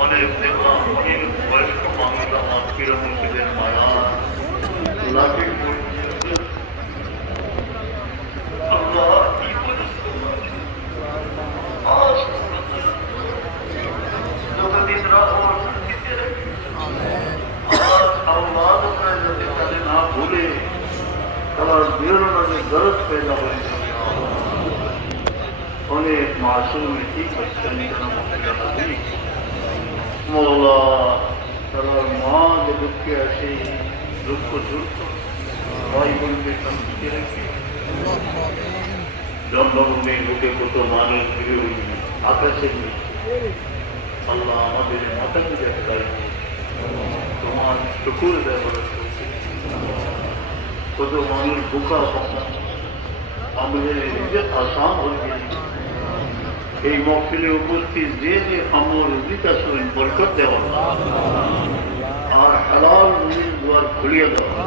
অনেক দেখলাম অনেক বয়স্ক মানুষ আমার ক্রীড়ামন্ত্রীদের মায়া লাঠি পড়ছে। আল্লাহ কি বলিস যতদিন রাখো আওলাদ যাতে তাদের না ভুলে তারা বেরোনোর গরজ पैदा হয়ে যাবে। অনেক মাসুম ঠিক হচ্ছেন মৌলা তারা মা যে দুঃখে আসে দুঃখ দূর ভাই বোনকে শান্তিতে রেখে জন্মভূমি বুকে কত মানুষ আকাশের নিচে আল্লাহ আমাদের মাতাকে দেখায় তোমার শুকুর দেয় কত মানুষ বোকা আমাদের আসাম হয়ে গেছে এই মহফিলে উপস্থিত যে যে আমল রুজিকা শুনেন বরকত দেওয়া আর হালাল রুজির দুয়ার খুলিয়ে দেওয়া